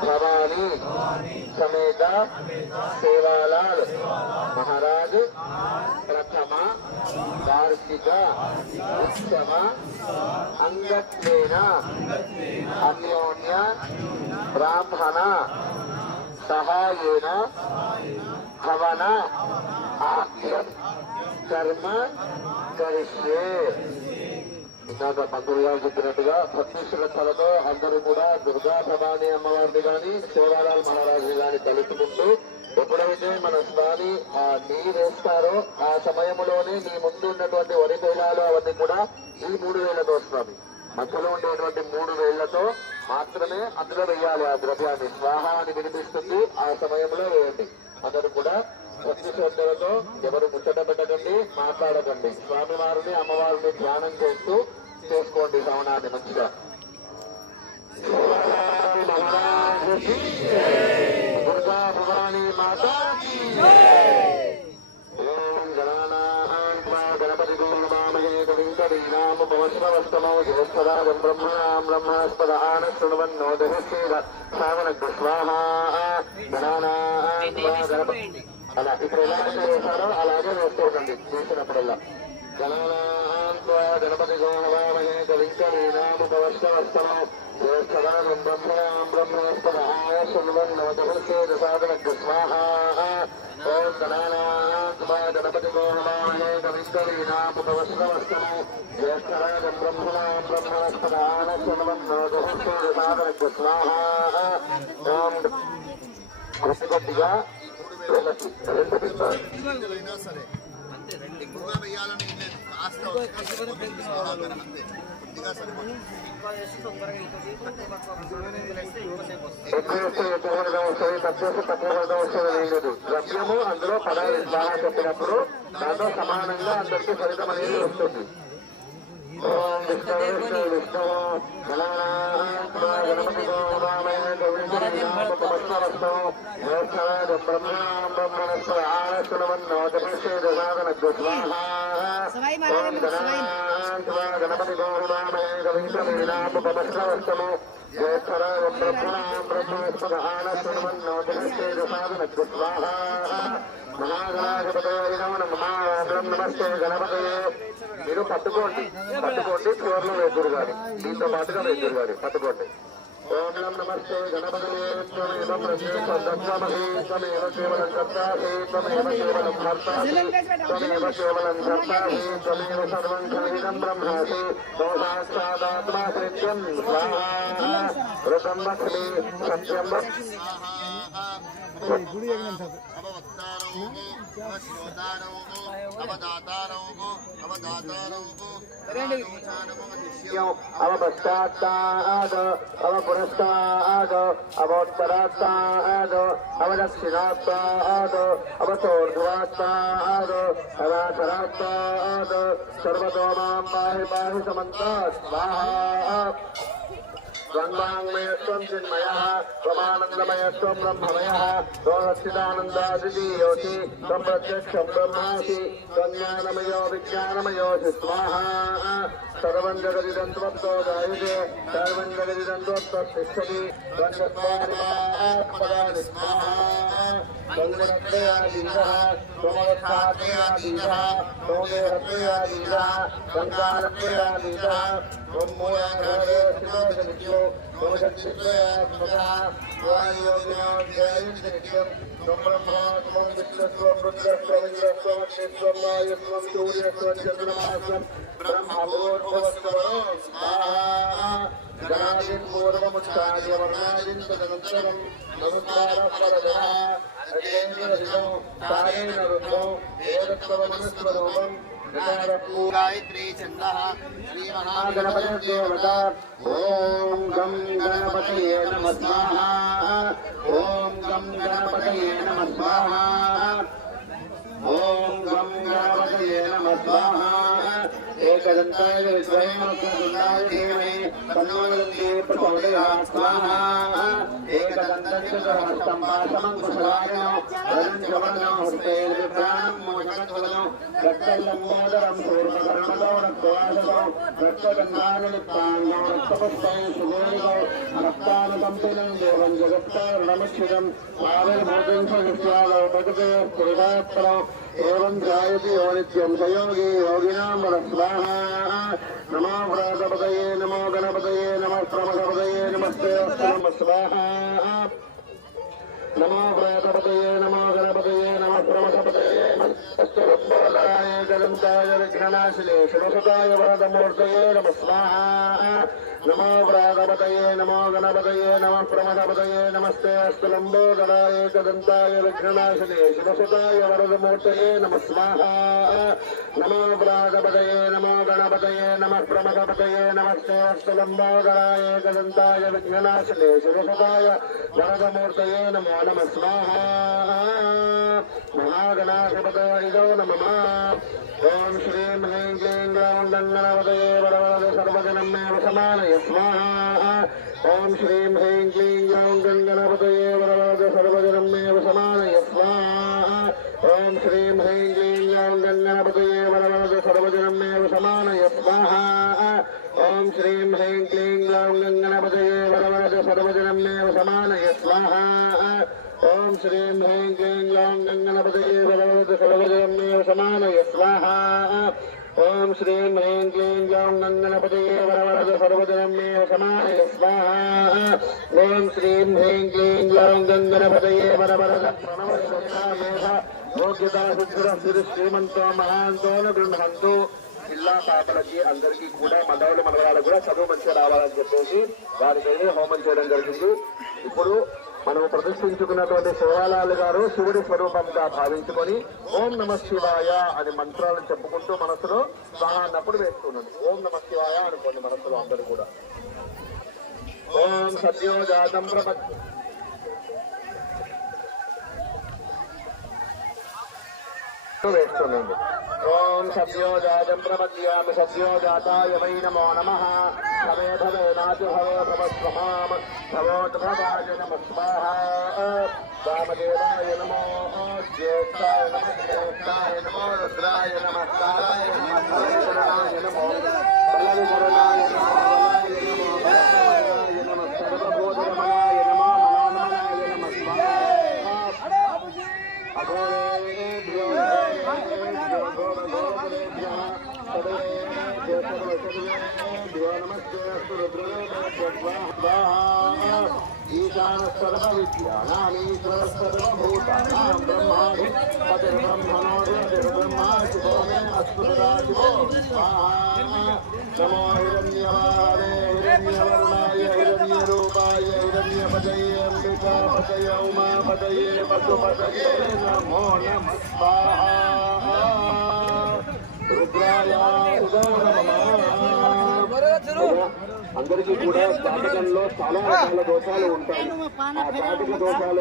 भवानी समेत सेवालाल महाराज प्रथम वार्षिक उत्सव अंगत्वेन अन्योन्य ब्राह्मण सहायेन हवन कर्म करिष्ये। ఇందాక మంత్రులు గారు చెప్పినట్టుగా ప్రత్యక్ష స్థలతో అందరూ కూడా దుర్గా భవానీ అమ్మవారిని గాని శివలాల్ మహారాజుని గాని తలుచుకుంటూ ఎప్పుడైతే మన స్వామి ఆ నెయ్యి వేస్తారో ఆ సమయంలోనే నీ ముందు ఉన్నటువంటి వరి పేలాలు అవన్నీ కూడా ఈ 3 వేళ్లతో స్వామి మధ్యలో ఉండేటువంటి 3 వేళ్లతో మాత్రమే అందులో వేయాలి. ఆ ద్రవ్యాన్ని స్వాహ అని వినిపిస్తుంది, ఆ సమయంలో వేయండి. అందరూ కూడా భక్తి శ్రద్ధలతో ఎవరు ముచ్చట పెట్టకండి, మాట్లాడకండి. స్వామివారిని అమ్మవారిని ధ్యానం చేస్తూ చేసుకోండి శ్రవణాన్ని మంచిగా. దుర్గా భవానీ మాత గణపతి కవింకరీనామవస్తమో జ్యేష్ఠదాగం బ్రహ్మణాం బ్రహ్మస్పద ఆన శృణవన్నో దహస్యేద శ్రావణగ్ర స్వాహా గణపతి. అలా ఇప్పుడు ఎలాగైతే వేశారో అలాగే వేసుకోకండి చేసినప్పుడల్లా. గణపతి గోహవామహే కవింకరీనామవస్తమో జ్యేష్ఠదాగం బ్రహ్మణాం బ్రహ్మస్పద ఆయ శృణవన్నో దహస్యేద శ్రావణగ్ర స్వాహా. ఓం గణపతి గోహవామహే కవింకరీనామవస్తమో జ్యేష్ఠరాజం బ్రహ్మణాం బ్రహ్మణస్పద ఆన శృణవన్నో దహస్యేద శ్రావణగ్ర స్వాహా. ఓం కొద్దిగా ద్రవ్యము అందులో పదాలు బాగా చెప్పినప్పుడు దాంతో సమానంగా అందరికీ ఫలితం అనేది వస్తుంది. ఓం విష్ణు విష్ణు విష్ణు గణపతి బ్రహ్మణాం బ్రహ్మణస్పద ఆన శృణవన్నో దహస్యేద శ్రావణగ్ర స్వాహా. ఓం గణపతి గోహవామహే కవింకరీనామవస్తమో జ్యేష్ఠరాజం బ్రహ్మణాం బ్రహ్మస్పద ఆన శృణవన్నో దహస్యేద శ్రావణగ్ర స్వాహా. మహాగణాధిపతయే నమః. నమస్తే గణపతయే. మీరు పట్టుకోండి చివర్లో వేద్దురు గాని, దీంతో పాటుగా వేద్దురు గాని పట్టుకోండి. ఓం నమస్తే గణపతయే. త్వమేవ ప్రత్యక్షమహి త్వమేవ కేవలం కర్తాసి త్వమేవ కేవలం భర్తాసి త్వమేవ కేవలం కర్తాసి త్వమేవ సర్వం ఖలిదం బ్రహ్మాసి సాక్షాదాత్మా సత్యం స్వాహా. ఋతం లక్ష్మీ సత్యం అవపశ్చాత్తాద్ అవపురస్తాద్ అవోత్తరాత్తాద్ అవదక్షిణాత్తాద్ అవతోర్ధ్వాత్తాద్ అవాధరాత్తాద్ సర్వతో మాం పాహి పాహి సమంతాత్ స్వాహా. ద్వంద్వాంగమయత్వం చిన్మయః త్వమానందమయత్వం బ్రహ్మమయః త్వమచ్చిదానందాదియోసి త్వం ప్రత్యక్షం బ్రహ్మాసి త్వజ్ఞానమయో విజ్ఞానమయోసి స్వాహా. సర్వం జగదిదం త్వత్తో జాయతే సర్వం జగదిదం త్వత్తిష్టతి త్వజ్ఞానాత్మదాని స్వాహా. త్వగుణత్రయాధీశः త్వమవస్థాత్రయాధీశः త్వమేహత్రయాధీశः సంకారత్రయాధీశः త్వం మూలాధారే శివోజనిత్యో త్వమశక్తిత్రయాత్మకः త్వాయోగినో ధ్యేయం త్వం బ్రహ్మా త్వం విష్ణుస్వం రుద్రస్వం ఇంద్రస్వం అగ్నిస్వం వాయుస్వం సూర్యస్వం చంద్రమాస్వం బ్రహ్మభూర్భువస్వరో స్వాహా. గణాదిన్ పూర్వముత్తార్య వర్ణాదిన్ తదనంతరం నమస్కారః పరదః అజేంద్రహితం తారేణ రుద్రం ఏదత్వమనుస్వరూపం గాయత్రీ ఛందః శ్రీ మహాగణపతి దేవత. ఓం గం గణపతయే నమః స్వాహా. ఓం గం గణపతయే నమః స్వాహా. ఓం గం గణపతయే నమః స్వాహా. ఏకదంతాయ విద్మహే వక్రతుండాయ ధీమహి తన్నో దంతి ప్రచోదయాత్ స్వాహా. ఏకదంతాయ एवं ध्यायति यो नित्यं स योगी योगिनां स्वाहा नमो व्रतपतये नमो गणपतये नमः प्रमदपतये नमस्ते नमः स्वाहा नमो व्रतपतये नमो गणपतये नमः प्रमदपतये नमस्ते गणपताय विघ्ननाशिने शिवसुताय वरदमूर्तये नमः स्वाहा नमो व्रतपतये नमो गणपतये नमः प्रमदपतये नमस्ते अस्तु लंबोदराय एकदंताय विघ्ननाशिने शिवसुताय वरदमूर्तये नमः स्वाहा नमो व्रतपतये नमो गणपतये नमः प्रमदपतये नमस्ते अस्तु लंबोदराय एकदंताय विघ्ननाशिने शिवसुताय वरदमूर्तये नमो नमः स्वाहा महागणाधिपतये नमः ओम श्रीं ह्रीं क्लीं ग्लौं गणपतये वरवरद सर्वजनमेव समानय स्वाहा ओम श्रीं ह्रीं क्लीं ग्लौं गणपतये वरवरद सर्वजनमेव समानय स्वाहा ओम श्रीं ह्रीं क्लीं ग्लौं गणपतये वरवरद सर्वजनमेव समानय स्वाहा ओम श्रीं ह्रीं क्लीं ग्लौं गणपतये वरवरद सर्वजनमेव समानय स्वाहा ओम श्रीं ह्रीं क्लीं ग्लौं गणपतये वरवरद सर्वजनमेव समानय स्वाहा ओम श्रीं ह्रीं क्लीं ग्लौं गणपतये वरवरद सर्वजनमेव समानय स्वाहा ओम श्रीं ह्रीं क्लीं ग्लौं गणपतये वरवरद योग्यता सिद्धिरस्ति శ్రీమంతో మహాంతో గృహంతు జిల్లా పాపలకి అందరికీ కూడా మండలి మండలాలకు కూడా చదువు మంచిగా రావాలని చెప్పేసి వారికైతే హోమం చేయడం జరిగింది. ఇప్పుడు మనం ప్రతిష్ఠించుకున్నటువంటి శివాలాల్ గారు శివుడి స్వరూపంగా భావించుకొని ఓం నమ శివాయ అని మంత్రాలను చెప్పుకుంటూ మనసులో స్వాహాన్నప్పుడు వేస్తున్నాడు. ఓం నమ శివాయ అనుకోండి మనసులో అందరూ కూడా. ఓం సత్యోజాతం వేస్తున్నాడు. ఓం సత్యోజాతం ప్రపద్యామి సత్యోజాతాయ వై నమో నమః భవే భవేనాతి భవే భవస్వమామ భవోద్భవాయ నమః స్వాహా వామదేవాయ నమో జ్యేష్ఠాయ నమః జ్యేష్ఠాయ నమో రుద్రాయ నమః కాలాయ నమః కరుణాయ నమో బలవి కరుణాయ నమో బలాయ నమో సర్వభూతరమణాయ నమో మనామనాయ నమః స్వాహా అఘోరేభ్యో ఈశాన సర్వ విద్యానామీశ్వర సర్వభూతానాం బ్రహ్మాది పతిర్బ్రహ్మణోర్బ్రహ్మా శివో మే అస్తు సదాశివో నమో హిరణ్యవాహనే హిరణ్యవర్ణాయ హిరణ్యరూపాయ హిరణ్యపతయే అంబికాపతయే ఉమాపతయే పశుపతయే నమో నమః స్వాహా రుద్రాయ అందరికీ కూడా జాతకంలో చాలా రకాల దోషాలు ఉంటాయి. ఆ జాతక దోషాలు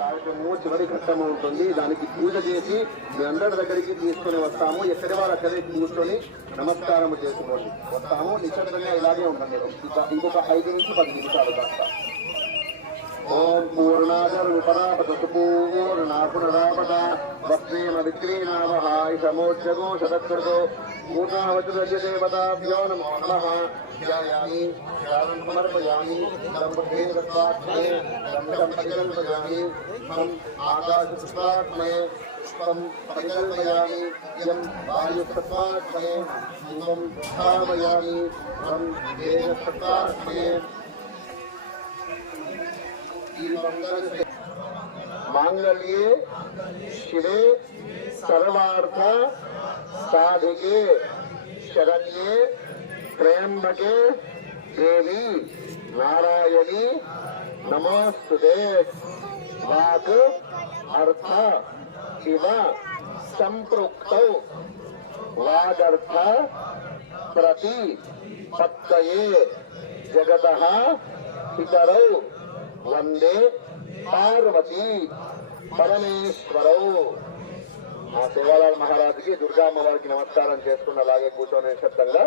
కార్యక్రమము చివరి ఘట్టము ఉంటుంది. దానికి పూజ చేసి మీ అందరి దగ్గరికి తీసుకొని వస్తాము. ఎక్కడి వారు అక్కడే కూర్చొని నమస్కారం చేసుకోండి. వస్తాము నిశ్శబ్దంగా ఇలాగే ఉండండి. ఇంకొక 5 నుంచి 10 నిమిషాలు కాస్త. ఓం పూర్ణాదర్ విపరాపతు పూర్ణాపునరాపద వక్రేమ విక్రీణావహాయ సమోచ్చగో శతకృతో పూర్ణావతి దేవతాభ్యో నమో నమః ధ్యాయామి ధ్యానం సమర్పయామి సంపదే తత్వాత్మే సంతం పరికల్పయామి తం ఆకాశపుష్పాత్మే పుష్పం పరికల్పయామి యం వాయుతత్వాత్మే శివం స్థాపయామి తం వేదతత్వాత్మే मांगल्ये शिवे सर्वार्थ साधिके शरण्ये त्र्यंबके देवी नारायणी नमोस्तुते वाक् अर्थ इव संपृक्तौ वागर्थ प्रति పత్తయే జగతః పితరౌ వందే పార్వతీ పరమేశ్వరౌ. ఆ సేవాలాల్ మహారాజుకి దుర్గా అమ్మవారికి నమస్కారం చేసుకున్న అలాగే కూర్చొని నిశ్శబ్దంగా.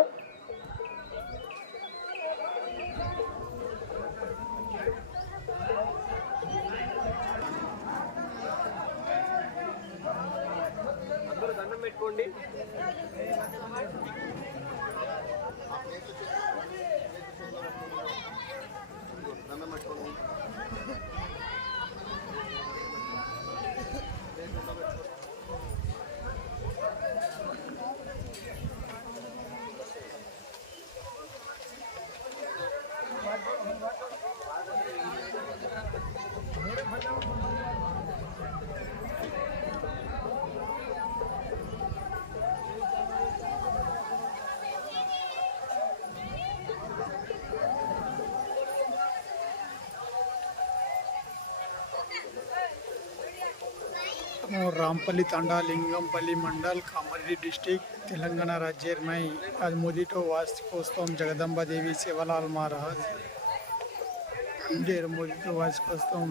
అందరూ దండం పెట్టుకోండి. దండం పెట్టుకోండి. रामपल्ली तांडा लिंगमपल्ली मंडल कामारेड्डी डिस्ट्रिक्ट तेलंगाना राज्य में आज मोदीटो वार्षिकोत्सव जगदंबा देवी सेवालाल महाराज मोदीटो वार्षिकोत्सव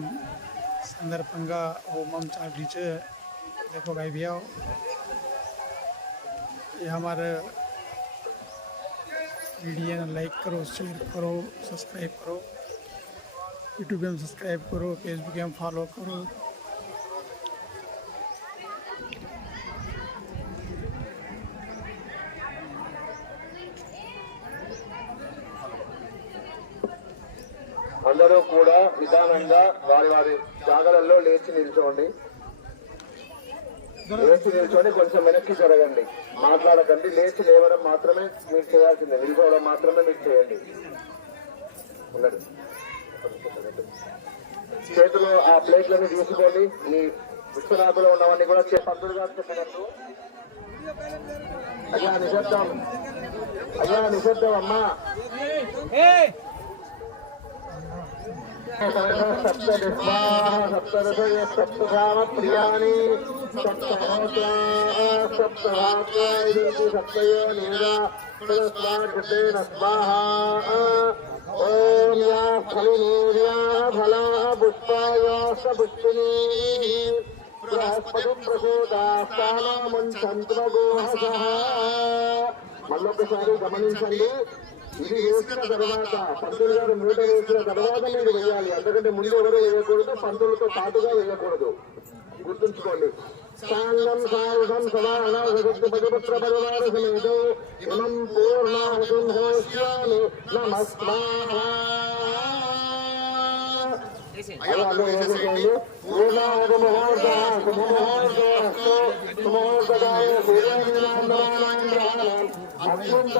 संदर्भंगा होमम चालू है. देखो भाई भैया ये हमारे वीडियो लाइक करो, शेयर करो, सब्सक्राइब करो, यूट्यूब में सब्सक्राइब करो, फेसबुक में फॉलो करो. అందరూ కూడా విధానంగా వారి వారి జాగలలో లేచి నిల్చోండి. లేచి నిల్చొని కొంచెం వెనక్కి జరగండి. మాట్లాడకండి. లేచి లేవడం మాత్రమే మీరు చేయాల్సిందే. నిల్చోవడం మాత్రమే మీరు చేయండి. చేతిలో ఆ ప్లేట్లని తీసుకోండి. మీ విశ్వనాథులో ఉన్నవన్నీ కూడా పంతులు గారు చెప్పినట్టు. అయ్యా నిశ్శబ్దం, అయ్యా నిశ్శబ్దం అమ్మా. सप्तदशय सप्तधाम प्रियाणि सप्तयो नीरा स्वाहा स्वाहा. ओम या फलिनीर्या फला पुष्पाया स पुष्पिनी बृहस्पति प्रसूदास्थानमुञ्चन्त्वगोहसः. మళ్ళొకసారి గమనించండి. ఇది వేసిన తర్వాత పంతులు గారు మూట వేసిన తర్వాత మీరు వేయాలి. అంతకంటే ముందు ఎవరు వేయకూడదు. పంతులతో పాటుగా వేయకూడదు. గుర్తుంచుకోండి. సాంగం సాయుధం సమానాశక్తి భగవత్ర పరివార సమేతో ఇమం పూర్ణాహుతం హోష్యామి నమస్కారం. అత్యంత